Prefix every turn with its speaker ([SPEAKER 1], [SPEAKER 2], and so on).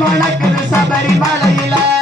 [SPEAKER 1] மணக்குது சபரிமலையில.